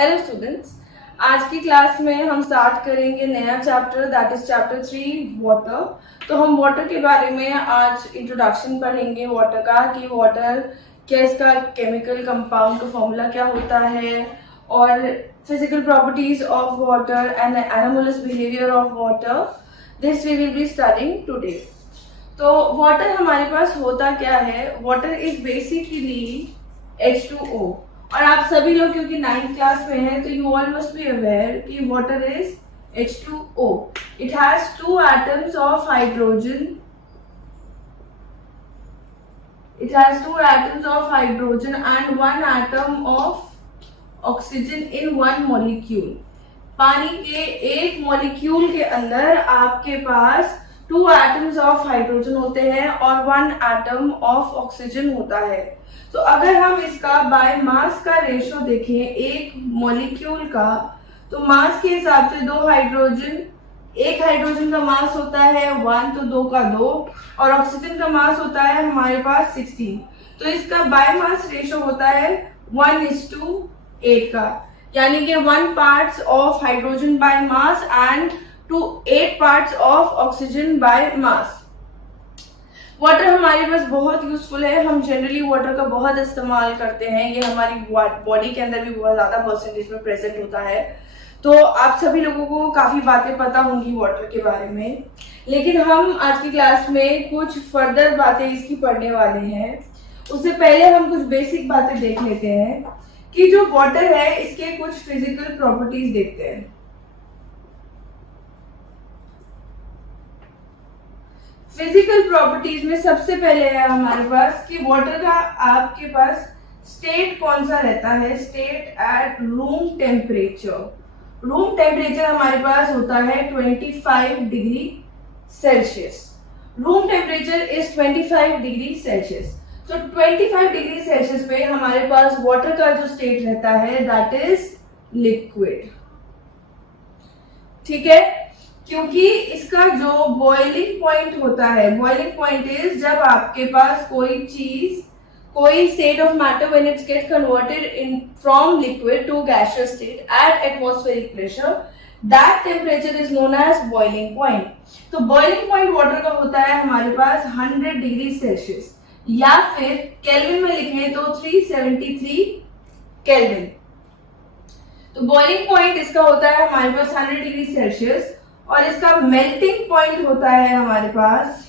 Hello students, आज की class में हम स्टार्ट करेंगे नया chapter that is chapter 3 water. तो हम वाटर के बारे में आज इंट्रोडक्शन पढ़ेंगे वाटर का, कि वाटर क्या, इसका केमिकल कंपाउंड का फॉर्मूला क्या होता है, और physical properties of water and anomalous behaviour of water. This we will be studying today. तो वाटर हमारे पास होता क्या है? Water is basically H2O। और आप सभी लोग क्योंकि 9th क्लास में हैं तो you all must be aware कि water is H2O। It has 2 atoms of hydrogen. It has 2 atoms of hydrogen and 1 atom of oxygen in one molecule. पानी के एक मॉलिक्यूल के अंदर आपके पास 2 atoms of hydrogen होते हैं और 1 atom of oxygen होता है। तो अगर हम इसका बाय मास का रेशो देखें एक मॉलिक्यूल का, तो मास के हिसाब से एक हाइड्रोजन का मास होता है 1, तो 2 का 2, और ऑक्सीजन का मास होता है हमारे पास 16। तो इसका बाय मास रेशो होता है 1:8 का, यानी कि 1 parts of hydrogen by mass and 8 parts of oxygen by mass. Water हमारे पास बहुत यूजफुल है, हम जनरली वाटर का बहुत इस्तेमाल करते हैं। ये हमारी बॉडी के अंदर भी बहुत ज्यादा परसेंटेज में प्रेजेंट होता है। तो आप सभी लोगों को काफी बातें पता होंगी वाटर के बारे में, लेकिन हम आज की क्लास में कुछ फर्दर बातें इसकी पढ़ने वाले हैं। उससे पहले हम कुछ बेसिक बातें देख लेते हैं कि जो वाटर है इसके कुछ फिजिकल प्रॉपर्टीज देखते हैं। फिजिकल प्रॉपर्टीज में सबसे पहले है हमारे पास कि वाटर का आपके पास स्टेट कौन सा रहता है? State at room temperature. Room temperature हमारे पास होता है 25 degree Celsius. Room temperature is 25 degree Celsius. तो 25 डिग्री सेल्सियस पे हमारे पास वाटर का जो स्टेट रहता है दैट इज लिक्विड। ठीक है, क्योंकि इसका जो बॉइलिंग पॉइंट होता है, बॉइलिंग पॉइंट इज जब आपके पास कोई state of matter when it's get converted in from liquid to gaseous state at atmospheric pressure, that temperature is known as boiling point. तो बॉइलिंग पॉइंट वाटर का होता है हमारे पास 100 डिग्री सेल्सियस, या फिर केल्विन में लिखें तो 373 केल्विन। तो बॉइलिंग पॉइंट इसका होता है हमारे पास 100 डिग्री सेल्सियस, और इसका मेल्टिंग पॉइंट होता है हमारे पास,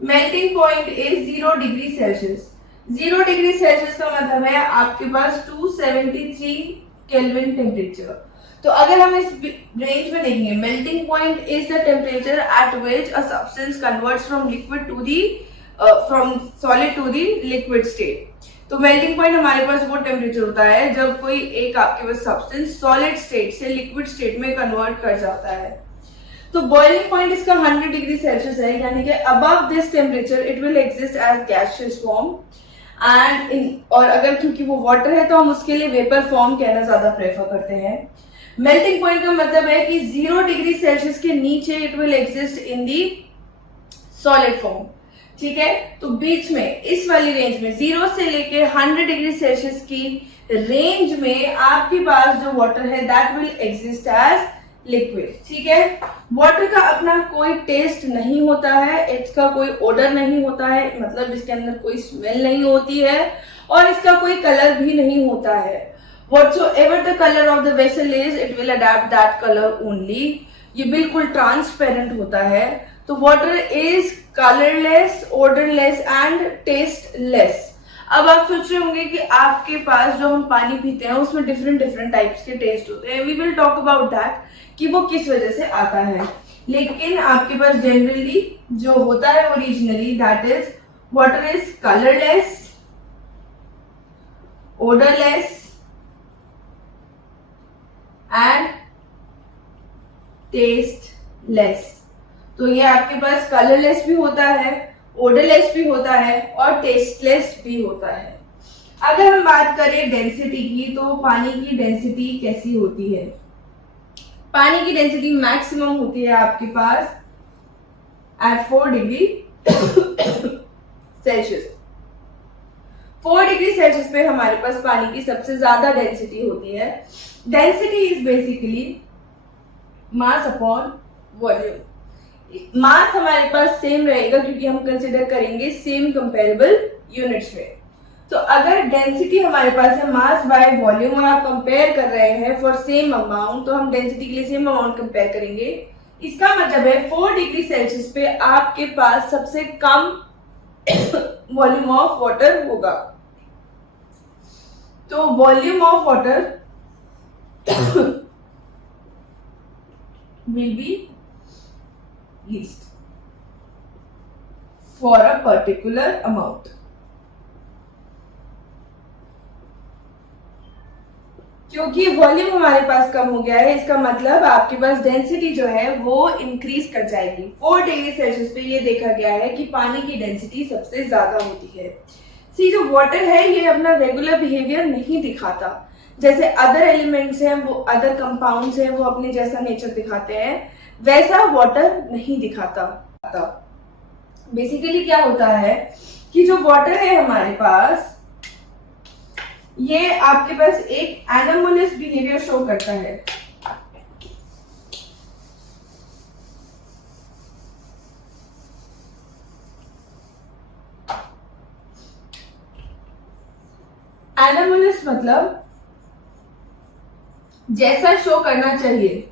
melting point is 0 degree Celsius. 0 degree Celsius का मतलब है आपके पास 273 केल्विन टेम्परेचर। तो अगर हम इस रेंज में देखेंगे, melting point is the temperature at which a substance converts from liquid to the from solid to the liquid state. तो मेल्टिंग पॉइंट हमारे पास वो टेम्परेचर होता है जब कोई एक आपके पास सब्सटेंस सॉलिड स्टेट से लिक्विड स्टेट में कन्वर्ट कर जाता है। तो बॉइलिंग पॉइंट इसका 100 डिग्री सेल्सियस है, यानी कि above this temperature it will exist as gaseous form और अगर क्योंकि वो वाटर है तो हम उसके लिए वेपर फॉर्म कहना ज्यादा प्रेफर करते हैं। मेल्टिंग पॉइंट का मतलब है कि 0 डिग्री सेल्सियस के नीचे it will exist in the solid form. ठीक है, तो बीच में इस वाली रेंज में 0 से लेके 100 डिग्री सेल्सियस की रेंज में आपके पास जो वाटर है that will exist as liquid. ठीक है, वाटर का अपना कोई टेस्ट नहीं होता है, इसका कोई ओडर नहीं होता है, मतलब इसके अंदर कोई स्मेल नहीं होती है, और इसका कोई कलर भी नहीं होता है। Whatsoever the color of the vessel is, it will adapt that color only। ये बिल्कुल ट्रांसपेरेंट होता है। तो water is colourless, odourless and tasteless. अब आप सोच रहे होंगे कि आपके पास जो हम पानी पीते हैं उसमें डिफरेंट टाइप्स के टेस्ट होते हैं। We will talk about that कि वो किस वजह से आता है, लेकिन आपके पास जनरली जो होता है originally that is water is colourless, odourless and tasteless. तो ये आपके पास कलरलेस भी होता है, ओडरलेस भी होता है और टेस्टलेस भी होता है। अगर हम बात करें डेंसिटी की, तो पानी की डेंसिटी कैसी होती है? पानी की डेंसिटी मैक्सिमम होती है आपके पास at 4 degree Celsius. 4 degree Celsius पे हमारे पास पानी की सबसे ज्यादा डेंसिटी होती है। Density is basically mass upon volume. Mass हमारे पास सेम रहेगा क्योंकि हम कंसिडर करेंगे सेम कंपेरेबल यूनिट्स में। तो अगर डेंसिटी हमारे पास है मास बाय वॉल्यूम और आप कंपेयर कर रहे हैं फॉर सेम अमाउंट, तो हम डेंसिटी के लिए सेम अमाउंट कंपेयर करेंगे। इसका मतलब है 4 डिग्री सेल्सियस पे आपके पास सबसे कम वॉल्यूम ऑफ वाटर होगा। तो volume of water will be least for a particular amount। क्योंकि वॉल्यूम हमारे पास कम हो गया है, इसका मतलब आपके पास डेंसिटी जो है वो इंक्रीज कर जाएगी। 4 डिग्री सेल्सियस पे ये देखा गया है कि पानी की डेंसिटी सबसे ज्यादा होती है। सी जो वाटर है ये अपना रेगुलर बिहेवियर नहीं दिखाता, जैसे अदर एलिमेंट्स हैं वो अदर कंपाउंड्स हैं वो अपने जैसा नेचर दिखाते हैं, वैसा वाटर नहीं दिखाता। बेसिकली क्या होता है कि जो वाटर है हमारे पास ये आपके पास एक एनामोलस बिहेवियर शो करता है। एनामोलस मतलब जैसा शो करना चाहिए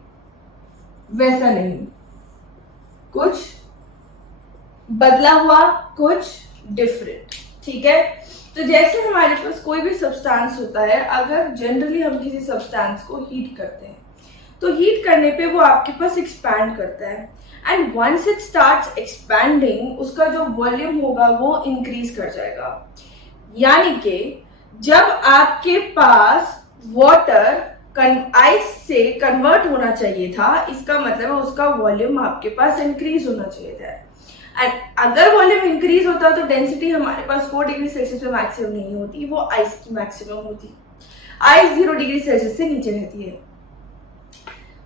वैसा नहीं, कुछ बदला हुआ, कुछ डिफरेंट। ठीक है, तो जैसे हमारे पास कोई भी सब्सटेंस होता है, अगर जनरली हम किसी सब्सटेंस को हीट करते हैं तो हीट करने पे वो आपके पास एक्सपैंड करता है and once it starts expanding उसका जो वॉल्यूम होगा वो इंक्रीज कर जाएगा। यानी कि जब आपके पास वाटर आइस से कन्वर्ट होना चाहिए था, इसका मतलब है उसका वॉल्यूम आपके पास इंक्रीज होना चाहिए था। एंड अगर वॉल्यूम इंक्रीज होता तो डेंसिटी हमारे पास 4 डिग्री सेल्सियस पे मैक्सिमम नहीं होती, वो आइस की मैक्सिमम होती। आइस 0 डिग्री सेल्सियस से नीचे रहती है।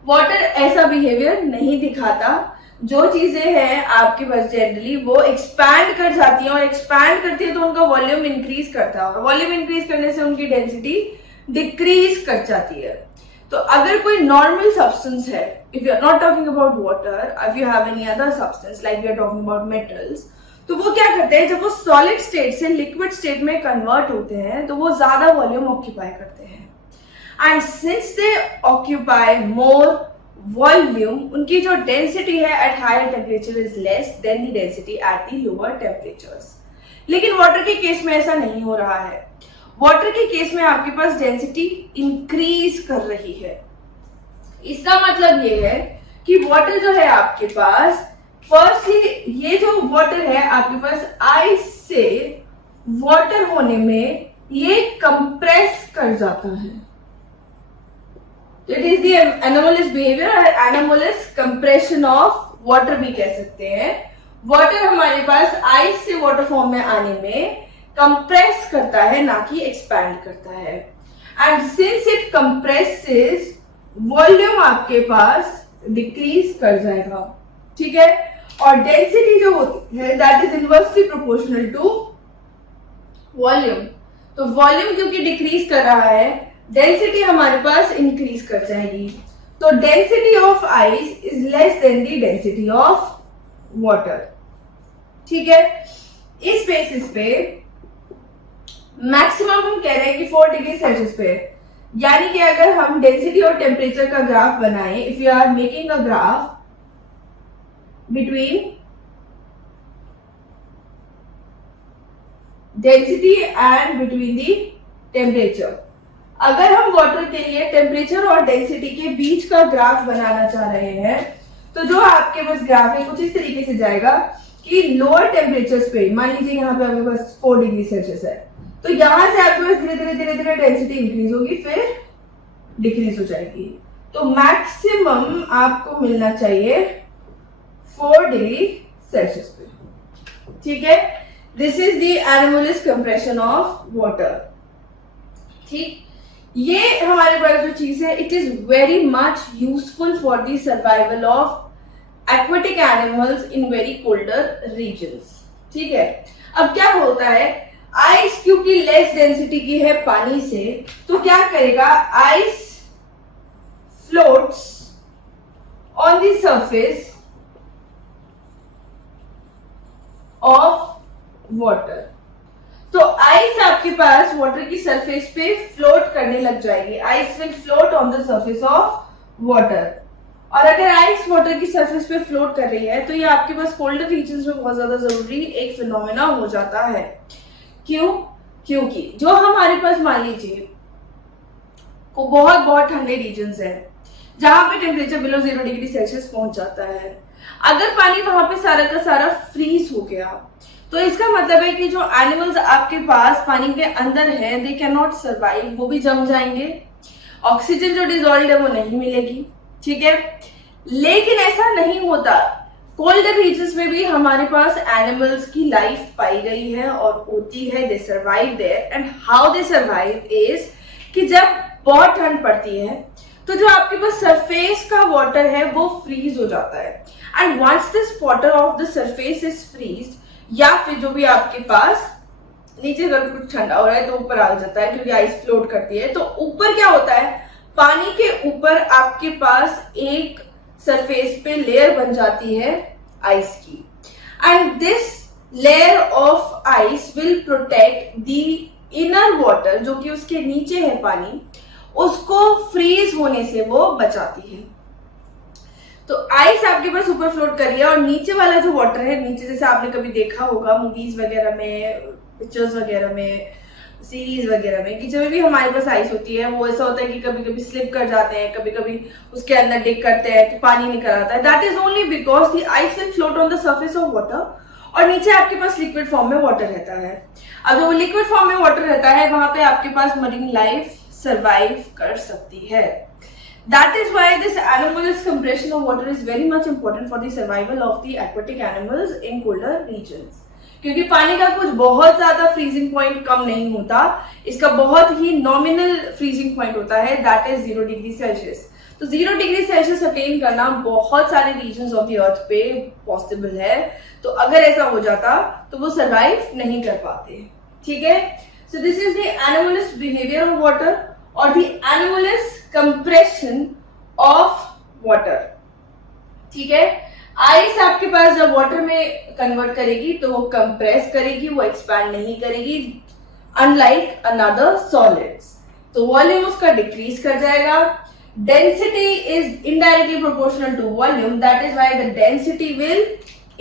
वाटर ऐसा बिहेवियर नहीं दिखाता। जो चीजें हैं आपके पास जनरली वो एक्सपैंड कर जाती हैं और एक्सपैंड करती है तो उनका वॉल्यूम इंक्रीज करता है और वॉल्यूम इंक्रीज करने से उनकी डेंसिटी डिक्रीज कर जाती है। तो अगर कोई नॉर्मल सब्सटेंस है, if you are not talking about water, if you have any other substance like we are talking about metals, तो वो क्या करते हैं जब वो सॉलिड स्टेट से लिक्विड स्टेट में कन्वर्ट होते हैं तो वो ज्यादा वॉल्यूम ऑक्यूपाई करते हैं and since they occupy more volume, उनकी जो डेंसिटी है at higher temperature is less than the density at the lower temperatures. लेकिन वाटर के केस में ऐसा नहीं हो रहा है। वाटर के केस में आपके पास डेंसिटी इंक्रीज कर रही है। इसका मतलब ये है कि वाटर जो है आपके पास, फर्स्टली ये जो वाटर है आपके पास आइस से वाटर होने में ये कंप्रेस कर जाता है। It is the anomalous behaviour, anomalous compression of water भी कह सकते हैं। वाटर हमारे पास आइस से वाटर फॉर्म में आने में कंप्रेस करता है, ना कि एक्सपैंड करता है। And since it compresses, volume आपके पास डिक्रीज कर जाएगा। ठीक है, और डेंसिटी जो होती है that is inversely proportional to volume. तो वॉल्यूम क्योंकि डिक्रीज कर रहा है, डेंसिटी हमारे पास इंक्रीज कर जाएगी। तो density of ice is less than the density of water. ठीक है, इस बेसिस पे मैक्सिमम हम कह रहे हैं कि 4 डिग्री सेल्सियस पे, यानी कि अगर हम डेंसिटी और टेम्परेचर का ग्राफ बनाएं, if you are making a graph between density and between the temperature, अगर हम वाटर के लिए टेम्परेचर और डेंसिटी के बीच का ग्राफ बनाना चाह रहे हैं तो जो आपके पास ग्राफ है कुछ इस तरीके से जाएगा कि लोअर टेम्परेचर पे, मान लीजिए यहाँ पे आपके पास 4 डिग्री सेल्सियस है, तो यहां से आपके पास धीरे धीरे धीरे धीरे डेंसिटी इंक्रीज होगी फिर डिक्रीज हो जाएगी। तो मैक्सिमम आपको मिलना चाहिए 4 डिग्री सेल्सियस पे। ठीक है, this is the anomalous compression of water. ठीक, ये हमारे पास जो चीज है it is very much useful for the survival of aquatic animals in very colder regions. ठीक है, अब क्या होता है, आइस क्योंकि लेस डेंसिटी की है पानी से, तो क्या करेगा, ice floats on the surface of water. तो आइस आपके पास वाटर की सरफेस पे फ्लोट करने लग जाएगी। Ice will float on the surface of water. और अगर आइस वाटर की सरफेस पे फ्लोट कर रही है तो ये आपके पास कोल्डर रीजन्स में बहुत ज्यादा जरूरी एक फिनोमेना हो जाता है। क्यों? क्योंकि जो हमारे पास मान लीजिए को बहुत बहुत ठंडे रीजन्स है जहां पे टेम्परेचर बिलो 0 डिग्री सेल्सियस पहुंच जाता है, अगर पानी वहां पे सारा का सारा फ्रीज हो गया तो इसका मतलब है कि जो एनिमल्स आपके पास पानी के अंदर है दे कैन नॉट सर्वाइव, वो भी जम जाएंगे, ऑक्सीजन जो डिजोल्व है वो नहीं मिलेगी, ठीक है। लेकिन ऐसा नहीं होता, कोल्डर रीजन्स में भी हमारे पास एनिमल्स की लाइफ पाई गई है और होती है, they survive there. And how they survive is कि जब बहुत ठंड पड़ती है तो जो आपके पास सरफेस का वाटर है वो फ्रीज हो जाता है। And once this water of the surface is freeze, या फिर जो भी आपके पास नीचे अगर कुछ ठंडा हो रहा है तो ऊपर आ जाता है क्योंकि आइस फ्लोट करती है, तो ऊपर क्या होता है, पानी के ऊपर आपके पास एक सरफेस पे लेयर बन जाती है आइस की। And this layer of ice will protect the inner water, जो कि उसके नीचे है पानी, उसको फ्रीज होने से वो बचाती है। तो आइस आपके पास ऊपर फ्लोट कर रही है और नीचे वाला जो वाटर है, नीचे जैसे आपने कभी देखा होगा मूवीज वगैरह में, पिक्चर्स वगैरह में, सीरीज वगैरह में, कि जब भी हमारे पास आइस होती है वो ऐसा होता है कि कभी कभी स्लिप कर जाते हैं, कभी कभी उसके अंदर डिग करते हैं तो पानी निकल आता है। That is only because the ice will float on the surface of water और नीचे आपके पास लिक्विड फॉर्म में वाटर रहता है। अब जो लिक्विड फॉर्म में वाटर रहता है वहां पे आपके पास मरीन लाइफ सर्वाइव कर सकती है। That is why this anomalous compression of water is very much important for the survival of the aquatic animals in colder regions. क्योंकि पानी का कुछ बहुत ज्यादा फ्रीजिंग पॉइंट कम नहीं होता, इसका बहुत ही नॉमिनल फ्रीजिंग पॉइंट होता है, दैट इज 0 डिग्री सेल्सियस। तो 0 डिग्री सेल्सियस अटेन करना बहुत सारे रीजन्स ऑफ द अर्थ पे पॉसिबल है, तो अगर ऐसा हो जाता तो वो सर्वाइव नहीं कर पाते, ठीक है। So this is the anomalous behaviour of water और the anomalous compression of water, ठीक है। आइस आपके पास जब वाटर में कन्वर्ट करेगी तो वो कंप्रेस करेगी, वो एक्सपैंड नहीं करेगी, अनलाइक अनदर सॉलिड्स। तो वॉल्यूम उसका डिक्रीज कर जाएगा। Density is indirectly proportional to volume, that is why the density will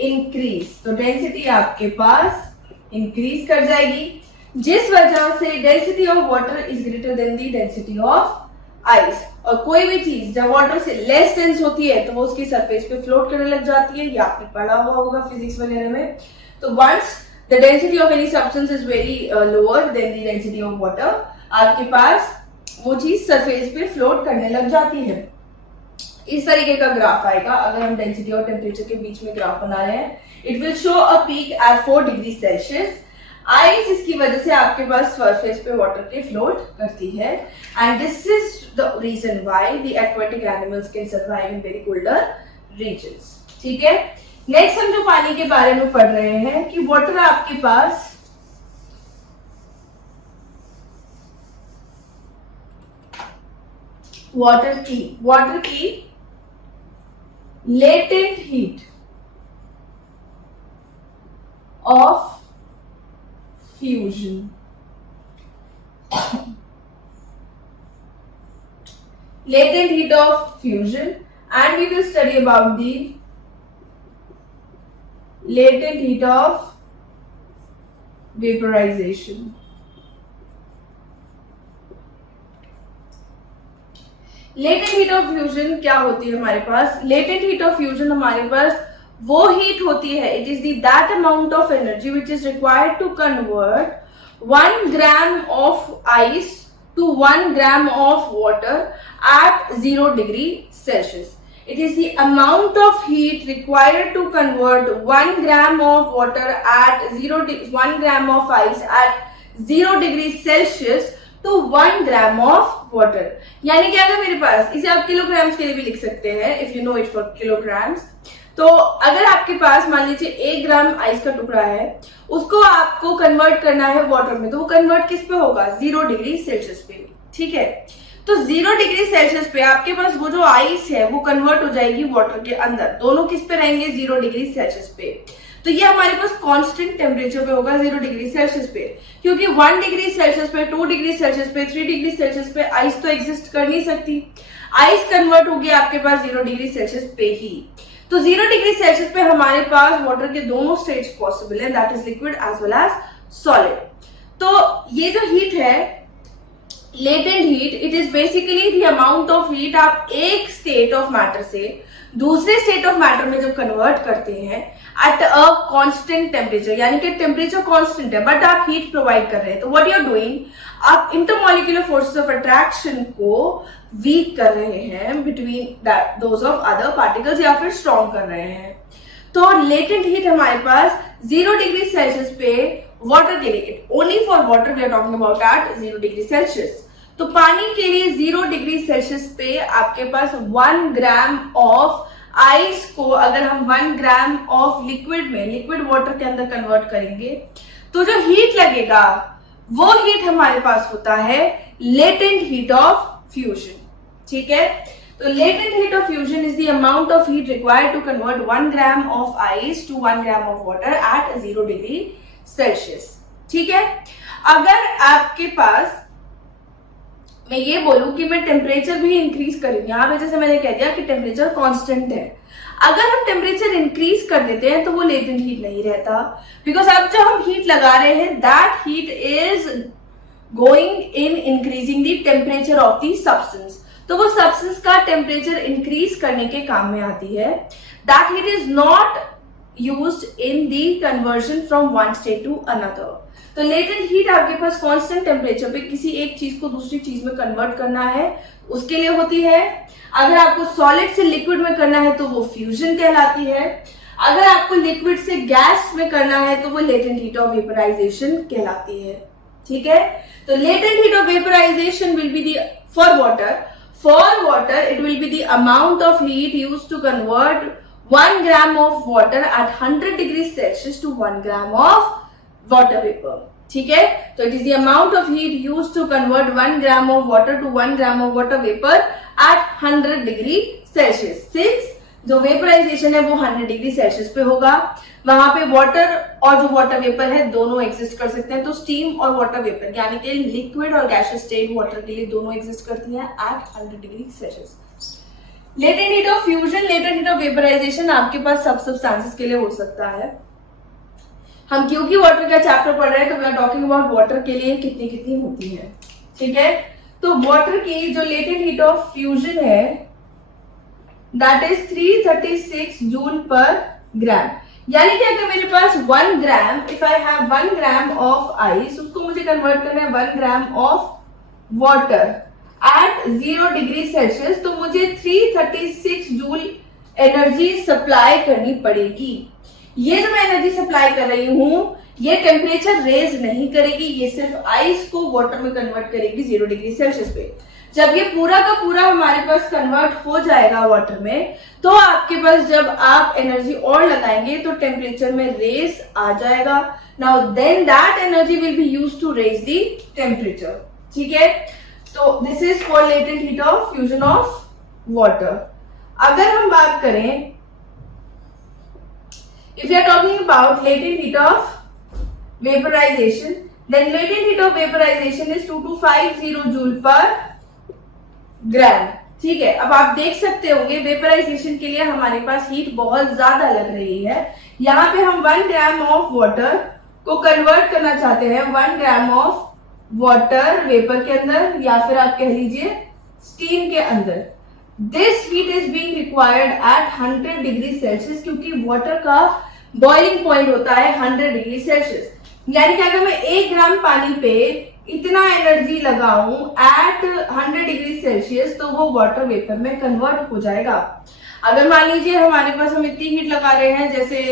increase. तो डेंसिटी आपके पास इंक्रीज कर जाएगी, जिस वजह से density of water is greater than the density of ice. और कोई भी चीज जब वाटर से लेस डेंस होती है तो वो उसकी सरफेस पे फ्लोट करने लग जाती है, ये आपने पढ़ा हुआ होगा फिजिक्स वगैरह में। तो once the density of any substance is very lower than the density of water, आपके पास वो चीज सरफेस पे फ्लोट करने लग जाती है। इस तरीके का ग्राफ आएगा अगर हम डेंसिटी और टेम्परेचर के बीच में ग्राफ बना रहे हैं। It will show a peak at 4 degree Celsius. Ice इसकी वजह से आपके पास सरफेस पे वाटर के फ्लोट करती है, and this is the reason why the aquatic animals can survive in very colder regions, ठीक है। नेक्स्ट हम जो पानी के बारे में पढ़ रहे हैं कि वाटर आपके पास वाटर की latent heat of fusion. Latent heat of fusion, and we will study about the latent heat of vaporization. Latent heat of fusion क्या होती है हमारे पास? Latent heat of fusion हमारे पास वो हीट होती है, it is that amount of energy which is required to convert 1 gram of ice to 1 gram of water at 0 degree Celsius. It is the amount of heat required to convert 1 gram of water at 1 gram of ice at 0 degree Celsius to 1 gram of water. यानी क्या है मेरे पास, इसे आप kilograms के लिए भी लिख सकते हैं, if you know it for kilograms. तो अगर आपके पास मान लीजिए 1 ग्राम आइस का टुकड़ा है, उसको आपको कन्वर्ट करना है वाटर में, तो वो कन्वर्ट किस पे होगा? 0 डिग्री सेल्सियस पे। ठीक है, तो 0 डिग्री सेल्सियस पे आपके पास वो जो आइस है वो कन्वर्ट हो जाएगी वाटर के अंदर। दोनों किस पे रहेंगे? 0 डिग्री सेल्सियस पे। तो ये हमारे पास कांस्टेंट टेम्परेचर पे होगा 0 डिग्री सेल्सियस पे, क्योंकि 1 डिग्री सेल्सियस पे, 2 डिग्री सेल्सियस पे, 3 डिग्री सेल्सियस पे आइस तो एग्जिस्ट कर नहीं सकती। आइस कन्वर्ट होगी आपके पास 0 डिग्री सेल्सियस पे ही। तो 0 डिग्री सेल्सियस पे हमारे पास वाटर के दोनों स्टेट्स पॉसिबल है, that is liquid as well as solid. तो ये जो हीट है, latent heat, it is basically the amount of heat आप एक स्टेट ऑफ मैटर से दूसरे स्टेट ऑफ मैटर में जब कन्वर्ट करते हैं एट अ कांस्टेंट टेम्परेचर, यानी कि टेम्परेचर कांस्टेंट है बट आप हीट प्रोवाइड कर रहे हैं। तो व्हाट यू आर डूइंग, आप इंटरमॉलिक्यूलर फोर्सेस ऑफ अट्रैक्शन को वीक कर रहे हैं between those of other particles, या फिर स्ट्रॉन्ग कर रहे हैं। तो लेटेंट हीट हमारे पास 0 डिग्री सेल्सियस पे वाटर के लिए, only for water we are talking about at 0 degree Celsius. तो पानी के लिए 0 डिग्री सेल्सियस पे आपके पास 1 ग्राम ऑफ आइस को अगर हम 1 ग्राम ऑफ लिक्विड में, लिक्विड वाटर के अंदर कन्वर्ट करेंगे, तो जो हीट लगेगा वो हीट हमारे पास होता है लेटेंट हीट ऑफ फ्यूजन। ठीक है, तो latent heat of fusion is the amount of heat required to convert 1 gram of ice to 1 gram of water at 0 degree Celsius. ठीक है, अगर आपके पास मैं ये बोलूं कि मैं टेम्परेचर भी इंक्रीज करूंगी, यहां पे जैसे मैंने कह दिया कि टेम्परेचर कांस्टेंट है, अगर हम टेम्परेचर इंक्रीज कर देते हैं तो वो लेटेंट हीट नहीं रहता, बिकॉज अब जो हम हीट लगा रहे हैं that heat is going in increasing the temperature of the substance. तो वो सब्सटेंस का टेम्परेचर इंक्रीज करने के काम में आती है। That heat is not used in the conversion from one state to another. तो लेटेंट हीट आपके पास कांस्टेंट टेम्परेचर पे किसी एक चीज को दूसरी चीज में कन्वर्ट करना है उसके लिए होती है। अगर आपको सॉलिड से लिक्विड में करना है तो वो फ्यूजन कहलाती है। अगर आपको लिक्विड से गैस में करना है तो वो लेटेंट हीट ऑफ वेपराइजेशन कहलाती है। ठीक है, तो latent heat of vaporisation will be the for water it will be the amount of heat used to convert 1 gram of water at 100 degrees Celsius to 1 gram of water vapor. ठीक है, तो it is the amount of heat used to convert 1 gram of water to 1 gram of water vapor at 100 degree Celsius. Since जो vaporisation है वो 100 degree Celsius पे होगा, वहां पे वाटर और जो वाटर वेपर है दोनों एग्जिस्ट कर सकते हैं। तो स्टीम और वाटर वेपर यानी कि लिक्विड और गैसियस स्टेट वाटर के लिए दोनों एग्जिस्ट करती है at 100 degree Celsius. Latent heat of fusion, latent heat of vaporisation आपके पास सब सब्सटेंसेस के लिए हो सकता है। हम क्योंकि वाटर का चैप्टर पढ़ रहे हैं तो we are talking about water के लिए कितनी कितनी होती है। ठीक है, तो वाटर की जो लेटेंट हीट ऑफ फ्यूजन है that is 336 joule per gram. यानी कि अगर मेरे पास 1 gram, if I have 1 gram of ice, उसको मुझे कन्वर्ट करना है 1 gram of water at 0 degree Celsius, तो मुझे 336 जूल एनर्जी सप्लाई करनी पड़ेगी। ये जो मैं एनर्जी सप्लाई कर रही हूं ये टेम्परेचर रेज नहीं करेगी, ये सिर्फ आइस को वाटर में कन्वर्ट करेगी 0 डिग्री सेल्सियस पे। जब ये पूरा का पूरा हमारे पास कन्वर्ट हो जाएगा वाटर में, तो आपके पास जब आप एनर्जी और लगाएंगे तो टेम्परेचर में रेज आ जाएगा। Now then that energy will be used to raise the temperature. ठीक है, तो this is for latent heat of fusion of water. अगर हम बात करें, if you are talking about latent heat of vaporisation, then latent heat of vaporisation is 2250 joule per gram. ठीक है, अब आप देख सकते होंगे वेपराइजेशन के लिए हमारे पास हीट बहुत ज्यादा लग रही है। यहाँ पे हम 1 ग्राम ऑफ वाटर को कन्वर्ट करना चाहते हैं 1 ग्राम ऑफ वाटर वेपर के अंदर, या फिर आप कह लीजिए स्टीम के अंदर। This heat is being required at 100 degree Celsius, क्योंकि वाटर का बॉइलिंग पॉइंट होता है 100 डिग्री सेल्सियस। यानी कि अगर मैं 1 ग्राम पानी पे इतना एनर्जी लगाऊं एट 100 डिग्री सेल्सियस तो वो वाटर वेपर में कन्वर्ट हो जाएगा। अगर मान लीजिए हमारे पास हम इतनी हीट लगा रहे हैं जैसे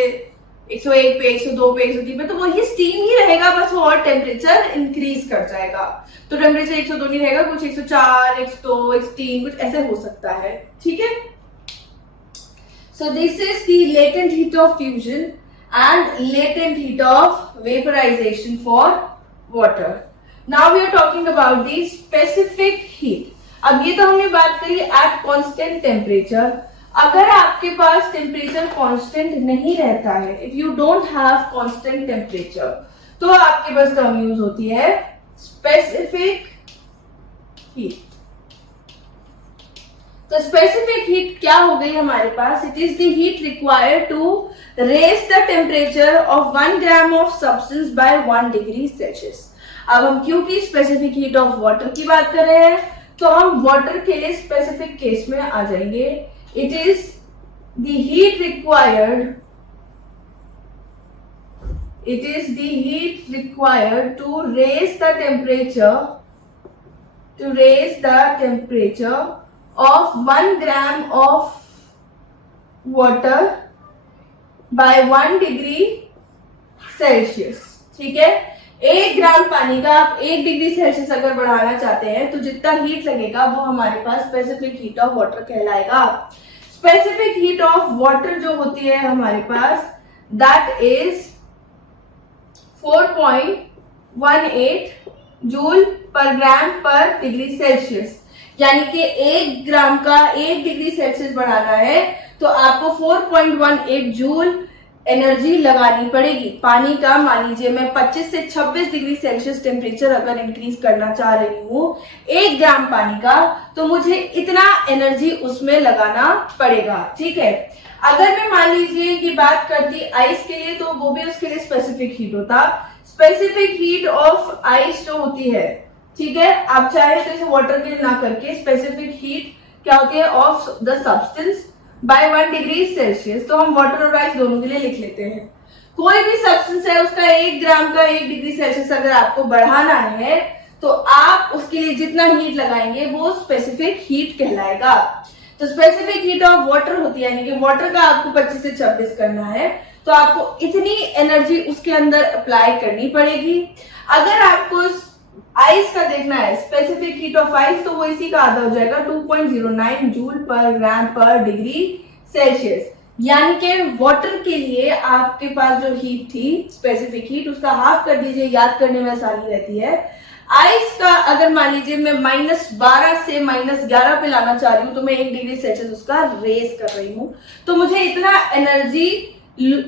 101 पे, 102 पे, 103 पे, तो वही स्टीम ही रहेगा, बस वो और टेम्परेचर इंक्रीज कर जाएगा। तो टेम्परेचर 102 नहीं रहेगा, कुछ 104, 102, 103 कुछ ऐसे हो सकता है। ठीक है, So this is the latent heat of fusion and latent heat of vaporization for water. Now we are talking about the specific heat. अब ये तो हमने बात करी at constant temperature. अगर आपके पास टेम्परेचर कांस्टेंट नहीं रहता है, if you don't have constant temperature, तो आपके पास टर्म यूज होती है स्पेसिफिक हीट. तो स्पेसिफिक हीट क्या हो गई हमारे पास? It is the heat required to raise the temperature of 1 gram of substance by 1 degree Celsius. अब हम क्योंकि स्पेसिफिक हीट ऑफ वाटर की बात कर रहे हैं, तो हम वाटर के लिए स्पेसिफिक केस में आ जाएंगे. It is the heat required. It is the heat required to raise the temperature. To raise the temperature of 1 gram of water by 1 degree Celsius. ठीक है, 1 ग्राम पानी का आप 1 डिग्री सेल्सियस अगर बढ़ाना चाहते हैं तो जितना हीट लगेगा वो हमारे पास स्पेसिफिक हीट ऑफ वाटर कहलाएगा. स्पेसिफिक हीट ऑफ वाटर जो होती है हमारे पास, दैट इज 4.18 जूल पर ग्राम पर डिग्री सेल्सियस. यानी कि 1 ग्राम का 1 डिग्री सेल्सियस बढ़ाना है तो आपको 4.18 जूल एनर्जी लगानी पड़ेगी. पानी का मान लीजिए मैं 25 से 26 डिग्री सेल्सियस टेम्परेचर अगर इंक्रीज करना चाह रही हूँ 1 ग्राम पानी का, तो मुझे इतना एनर्जी उसमें लगाना पड़ेगा. ठीक है, अगर मैं मान लीजिए कि बात करती आइस के लिए, तो वो भी उसके लिए स्पेसिफिक हीट होता. स्पेसिफिक हीट ऑफ आइस जो होती है, ठीक है, आप चाहे तो इसे वाटर के लिए ना करके स्पेसिफिक हीट क्या होती है of the substance by 1 degree Celsius. तो हम वाटर और आइस दोनों के लिए लिख लेते हैं. कोई भी सब्सटेंस है उसका 1 ग्राम का 1 डिग्री सेल्सियस अगर आपको बढ़ाना है तो आप उसके लिए जितना हीट लगाएंगे वो स्पेसिफिक हीट कहलाएगा. तो स्पेसिफिक हीट ऑफ वाटर होती है, यानी कि वाटर का आपको 25 से 26 करना है तो आपको इतनी एनर्जी उसके अंदर अप्लाई करनी पड़ेगी. अगर आपको आइस का देखना है स्पेसिफिक हीट ऑफ आइस, तो वो इसी का आधा हो जाएगा 2.09 जूल पर ग्राम पर डिग्री सेल्सियस. यानी कि वाटर के लिए आपके पास जो हीट थी स्पेसिफिक हीट, उसका हाफ कर दीजिए, याद करने में आसानी रहती है. आइस का अगर मान लीजिए मैं -12 से -11 पे लाना चाह रही हूँ तो मैं 1 डिग्री सेल्सियस उसका रेस कर रही हूँ, तो मुझे इतना एनर्जी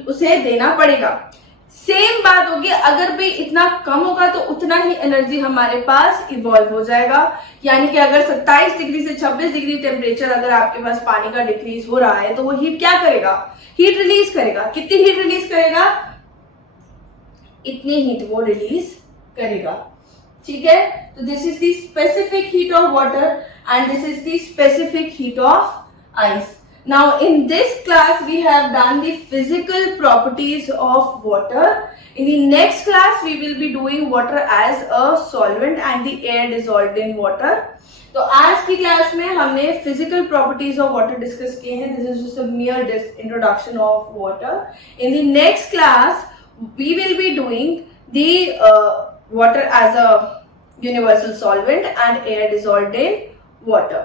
उसे देना पड़ेगा. सेम बात होगी अगर भी इतना कम होगा तो उतना ही एनर्जी हमारे पास इवॉल्व हो जाएगा. यानी कि अगर 27 डिग्री से 26 डिग्री टेम्परेचर अगर आपके पास पानी का डिक्रीज हो रहा है तो वो हीट क्या करेगा? हीट रिलीज करेगा. कितनी हीट रिलीज करेगा? इतनी हीट वो रिलीज करेगा. ठीक है, तो this is the specific heat of water and this is the specific heat of ice. Now in this class we have done the physical properties of water. In the next class we will be doing water as a solvent and the air dissolved in water. तो आज की class में हमने physical properties of water discuss किए हैं. This is just a mere introduction of water. In the next class we will be doing the water as a universal solvent and air dissolved in water.